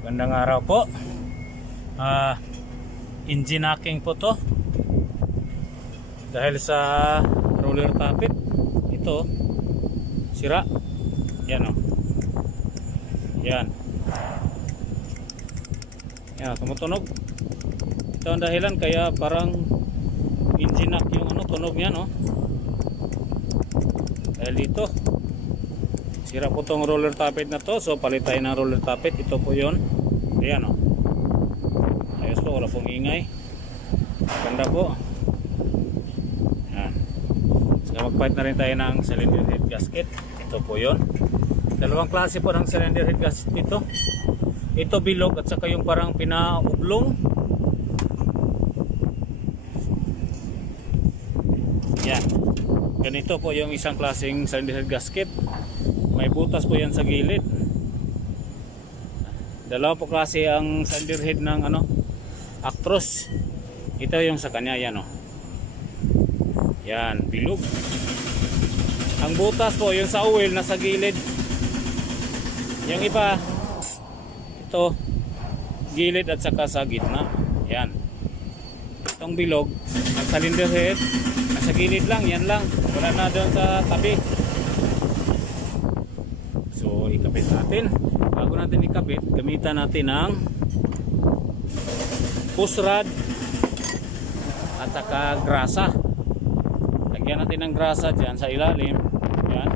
Magandang araw po. Engine knocking po to. Dahil sa roller tappet ito sira. Yan o. Yan. Yan, tumutunog. Ito ang dahilan kaya parang engine knock yung tunog niya, no? Dahil dito sira po tong roller tappet na to, so palit tayo ng roller tappet. Ito po yun. Ayan o. Ayos po, wala pong ingay. Ganda po. Ayan. So magpalit na rin tayo ng cylinder head gasket. Ito po yun. Dalawang klase po ng cylinder head gasket dito. Ito bilog at saka yung parang pinaublong. Yan. Ganito po yung isang klaseng cylinder head gasket. May butas po yan sa gilid. Dalawa po klase ang cylinder head ng Actros. Ito yung sa kanya, yan o. Yan, bilog. Ang butas po yung sa oil nasa gilid. Yung iba ito gilid at saka sa gitna. Yan. Itong bilog ang cylinder head nasa gilid lang, yan lang. Wala na doon sa tabi. So ikabit natin. Bago natin ikabit, gamitan natin ng push rod at saka grasa. Lagyan natin ng grasa dyan sa ilalim. Yan.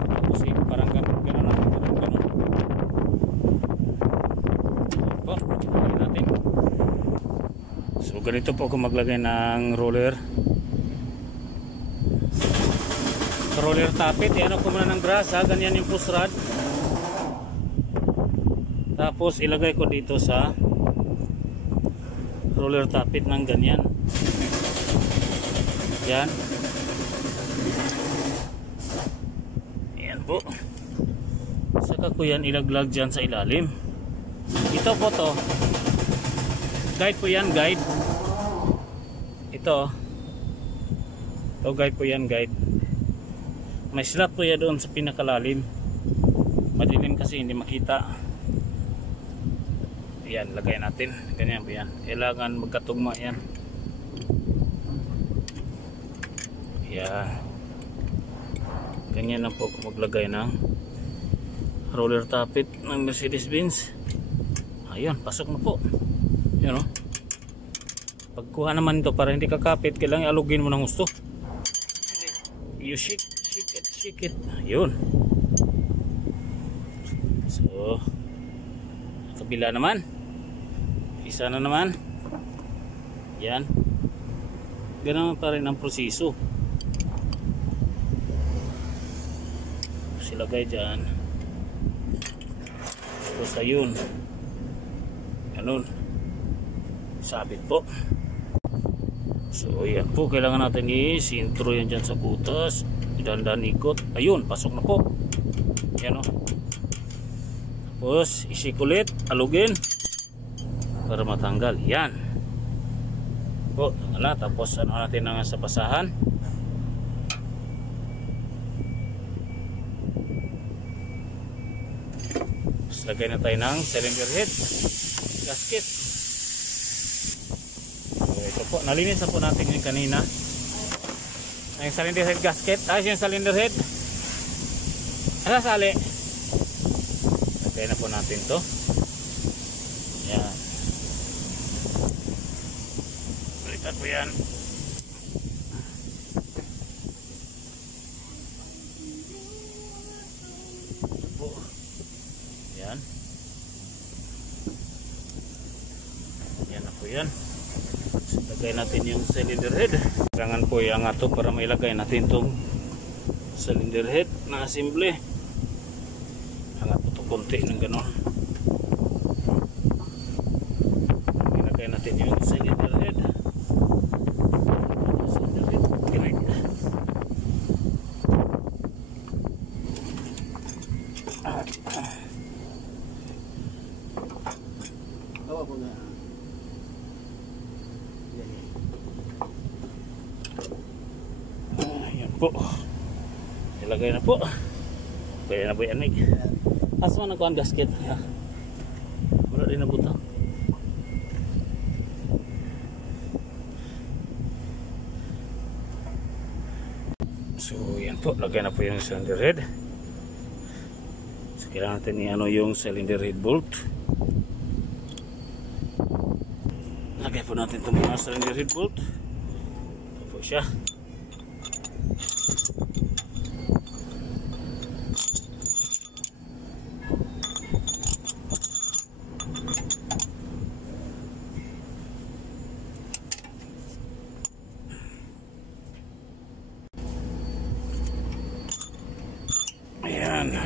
Tapos parang gano'n natin. Po, lagyan natin. So ganito po kung maglagay ng roller tappet. Yan ako muna ng grasa. Ganyan yung push rod. Tapos ilagay ko dito sa roller tappet ng ganyan. Yan. Yan po. Saka ko yan ilaglag dyan sa ilalim. Ito po to. Guide po yan, guide. Ito. Ito guide po yan, guide. May slot po yan doon sa pinakalalim. Madilim kasi hindi makita. Yan, lagay natin. Ganyan po yan. Kailangan magkatugma yan. Yan. Ganyan lang po kung maglagay ng roller tappet ng Mercedes-Benz. Ayun, pasok na po. Yan o. Pagkuha naman ito para hindi kakapit, kailangan alugin mo ng gusto. You shake it. Ayun. So, kabila naman. Isa na naman. Yan. Ganun pa rin ang proseso. Silagay dyan. Tapos ayun. Ganun. Sabit po. So yan po. Kailangan natin i-sintro yan dyan sa butas. Dandan ikot. Ayun. Pasok na po. Yan o. Tapos isik ulit. Alugin. Para matanggal. Yan. Po. Tapos natin ang sa basahan. Tapos lagay na tayo ng cylinder head gasket. So ito po. Nalinis na po natin yung kanina. Yung cylinder head gasket. Yung cylinder head. Sali. Lagay na po natin to. Yan. Balikat po yan. Po. Yan. Yan na po yan. So, lagay natin yung cylinder head. Kailangan po iangat to para mailagay natin tong cylinder head na assembly. Angat po to konti ng gano'n. Ilagay natin yung cylinder head. Ayan po. Ilagay na po. Kaya na po yan. Asa man ang gasket. Wala din nabutang. So yan po, lagyan na po yung cylinder head. So kailangan natin i-ano yung cylinder head bolt. Lagyan po natin itong mga cylinder head bolt. Ito po siya. Ayan.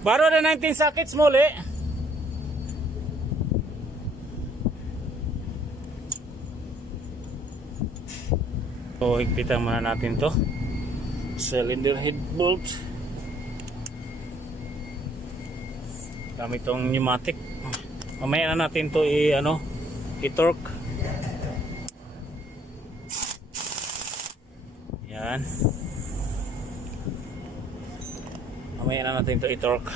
Baro na 19 sockets muli. So higpitan muna natin to cylinder head bolt gamit tong pneumatic. Mamaya na natin to i-torque. Yan. Mamaya na natin to i-torque.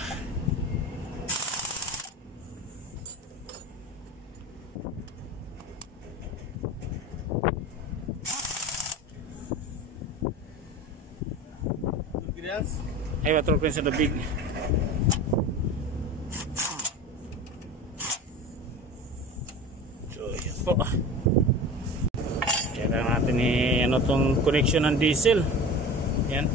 Ay, torque rin sa dabig. So, yan po. Kailangan natin tong connection ng diesel. Yan.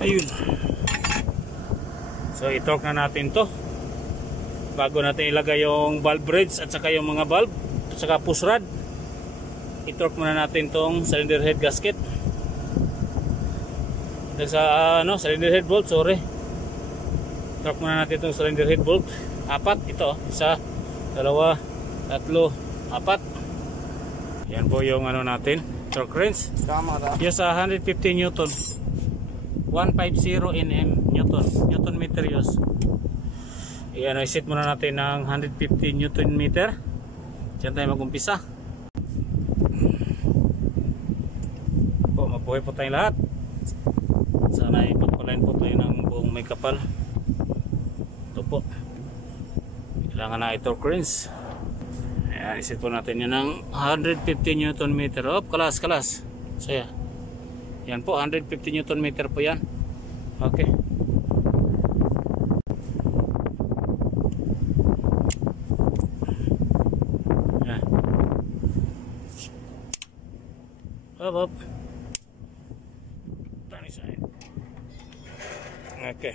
Ayun. So i-torque na natin to bago natin ilagay yung valve bridge at saka yung mga valve at saka push rod. I-torque muna natin tong cylinder head gasket sa cylinder head bolt, sorry. Torque muna natin tong cylinder head bolt. 4 ito, 1, 2, 3, 4. Yan po yung natin, torque wrench. Yes, 150 newton. 150 Nm Newton meter use. Ayan, i-set muna natin ng 150 Newton meter. Diyan tayo mag-umpisa. Po, mabuhay po tayong lahat. Sana ipagpalain po tayo ng buong may kapal. Ito po. Kailangan na i-torque wrench. Ayan, i-set po natin yan ng 150 Newton meter. Op, kalas. Saya. Yan po, 150 Newton meter po yan. Okay. Yan. Up. Tani side. Okay.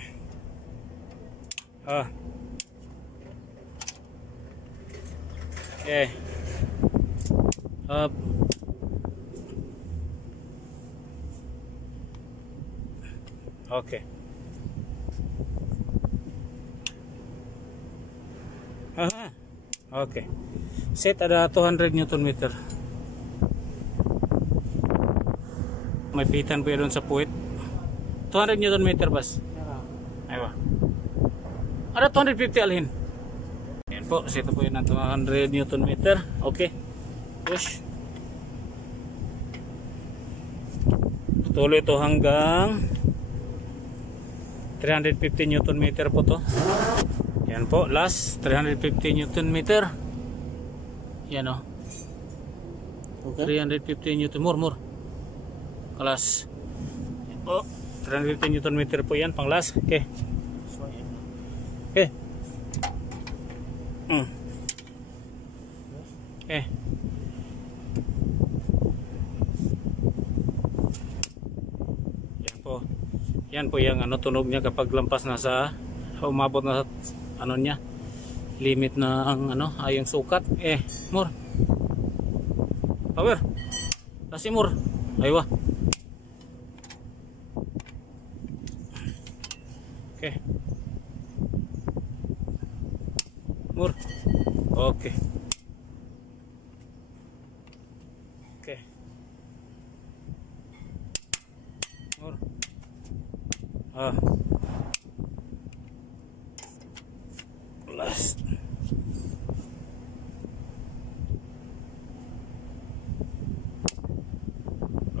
Okay. Up. Okay. Okay. Set ada 200 Newton meter. May pitan po yun sa puwit. 200 Newton meter bas. Aywa. Ada 250 alhin. Yan po. Set po yun ng 200 Newton meter. Okay. Push. Tuloy ito hanggang 350 Newton meter po to. Yan po, last 350 Newton meter. Yan o. Okay. 350 Newton, more. Kelas. Yan po, 350 Newton meter po yan, pang last. Okay. Okay. Okay. Yan po yung tunog niya kapag lampas na sa umabot na sa niya limit na ang ayong sukat. More power kasi more aywa. Okay, more. Okay, okay, more.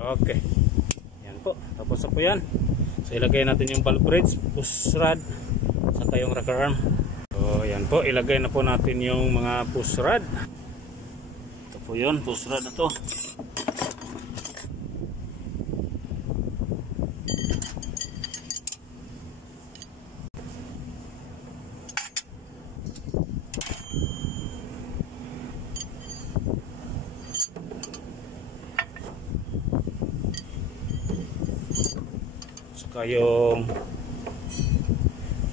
Okay. Yan po. Tapos na po yan. So ilagay natin yung valve bridge, push rod, saka yung rocker arm. So yan po. Ilagay na po natin yung mga push rod. Ito po yun. Push rod na to. Saka yung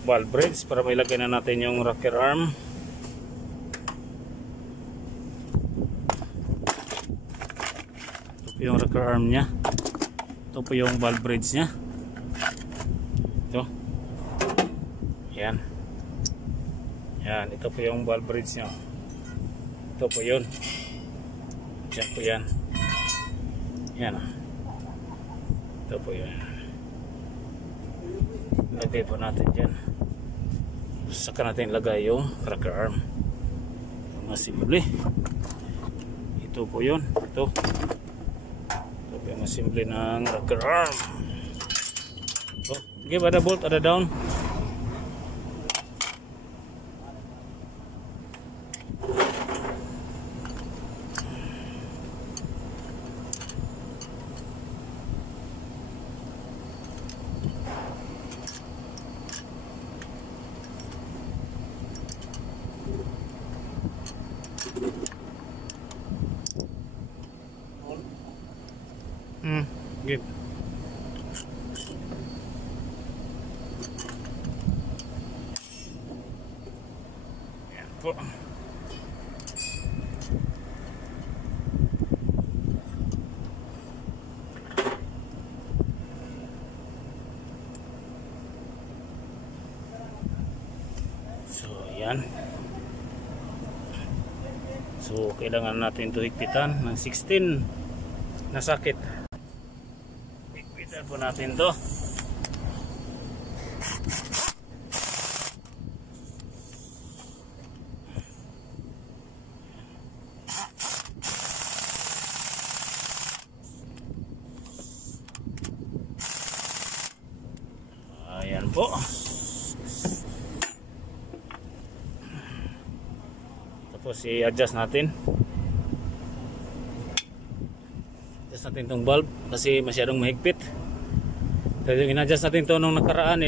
valve bridge para mailagay na natin yung rocker arm. Ito po yung rocker arm nya. Ito po yung valve bridge nya. Ito. Yan. Yan. Ito po yung valve bridge nya. Ito po yun. Yan po yan. Yan. Ito po yun. Lagay po natin dyan. Saka natin lagay yung rocker arm. Masimple. Ito po yun. Ito po yung masimple ng rocker arm. So, give ada bolt, ada down. Good. Yan po. So, yan. So, kailangan natin ito higpitan ng 16 na sakit. Higpitan po natin to. Ayan po. Tapos i-adjust natin. Adjust natin itong valve kasi masyadong mahigpit. Dahil yung in-adjust natin ito nung nakaraan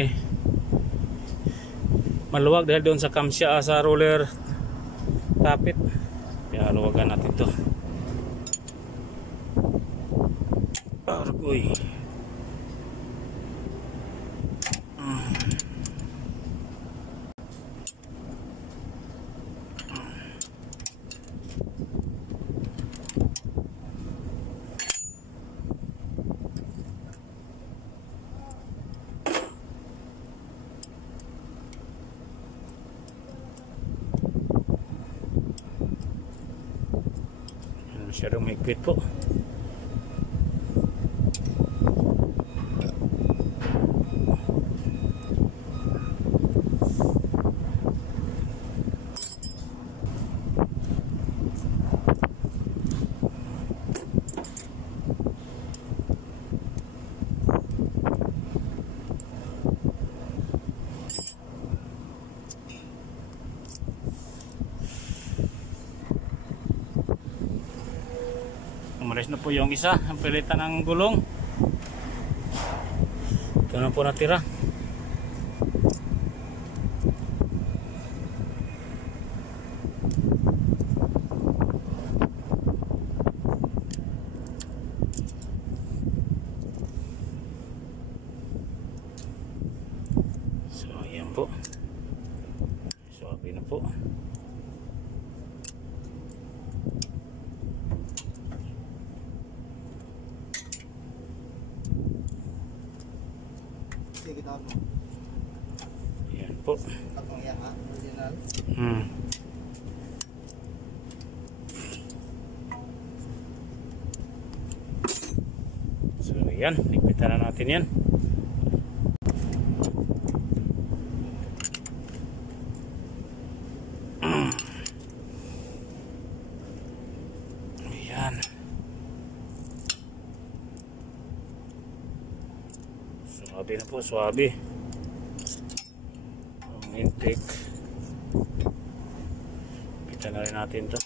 maluwag dahil doon sa camshaft sa roller tapit. Kaya luwagan natin ito. Argoy. Masyadong mahigpit po. Umalis na po yung isa, ang pilitan ng gulong. Ito na po natira. So ayan po. Suwabe na po. Ayan po. So ayan, higpitan na natin yan. Ayan. Okay na po, swabe. Ang intake. Kita na rin natin to.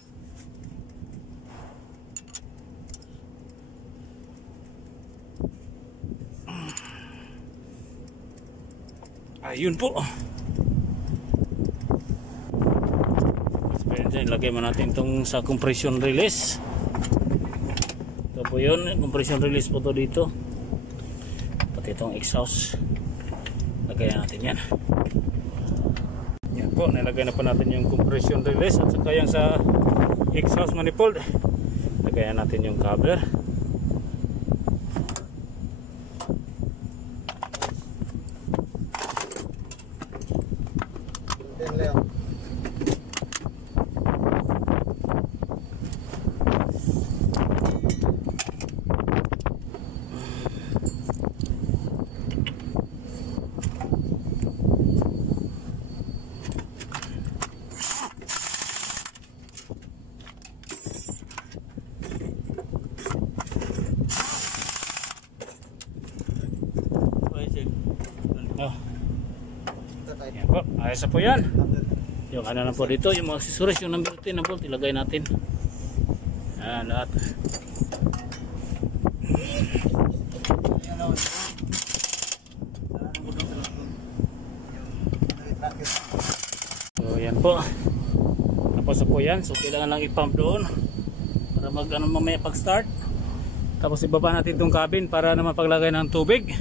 Ayun po. Ilagay mo natin itong sa compression release. Ito po yun, compression release po to dito. Pati itong exhaust. Lagay natin yan. Yan po, nilagay na po natin yung compression release at saka yung sa exhaust manifold. Lagay natin yung cover. Oh. Yan po, ayos na po yan. Yung ano na po dito, yung mga accessories, yung number 10 na po, ilagay natin. Yan, lahat. So yan po. Tapos na po yan, so kailangan lang i-pump doon para mag ano mamaya pag start. Tapos ibaba natin itong cabin para naman paglagay ng tubig.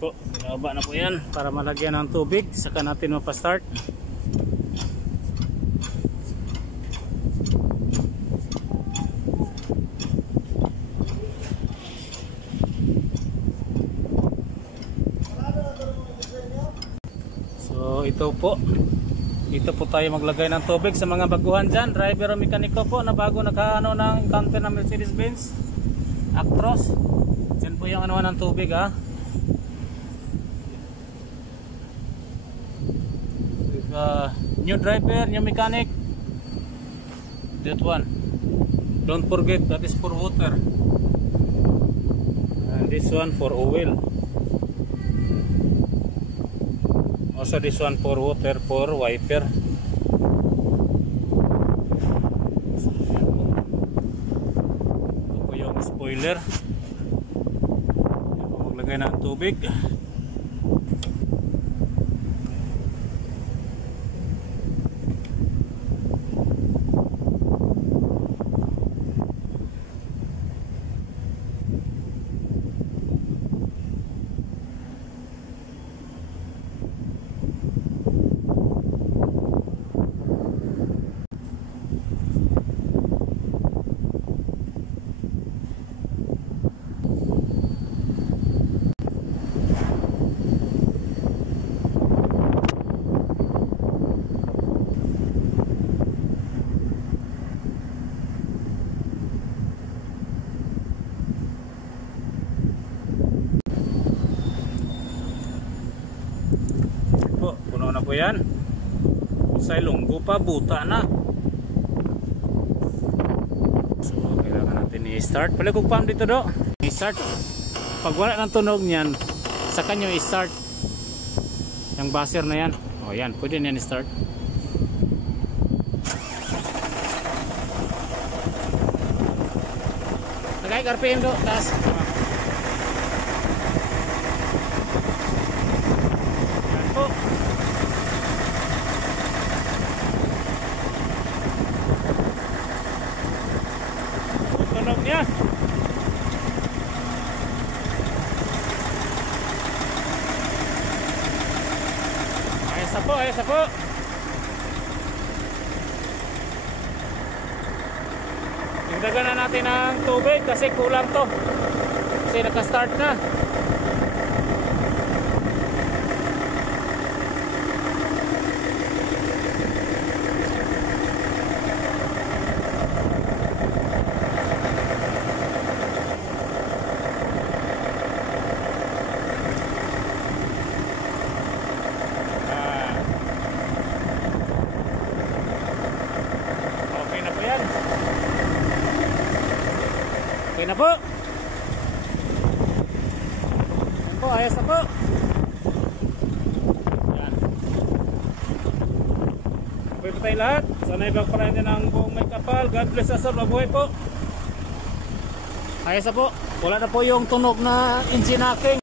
Po, binaba na po yan para malagyan ng tubig, saka natin mapastart. So ito po tayo maglagay ng tubig sa mga baguhan dyan, driver o mekaniko po na bago nakaano ng encounter ng Mercedes-Benz Actros. Dyan po yung ano ng tubig ha. New driver, new mechanic, that one, don't forget that is for water, and this one for oil, also this one for water for wiper. Ito po yung spoiler. Ito po maglagay ng tubig. Puno na po yan. Sa lunggo pa, buta na. So kailangan natin i-start. Pala kung pump dito do, i-start. Pag wala ng tunog niyan, saka nyo i-start yung buzzer na yan. O yan, pwede na yan i-start. Lagay RPM do, taas. Yan po. Tunog niya. Ayos na po, ayos na po. Dagdagan na natin ang tubig kasi kulang to. Kasi naka-start na. Okay na po. ayos na po. Yan. Mabuhay po tayo lahat. Sana ibang pala natin ang buong may kapal. God bless us all. Mabuhay po. Ayos na po. Wala na po yung tunog na engine hacking.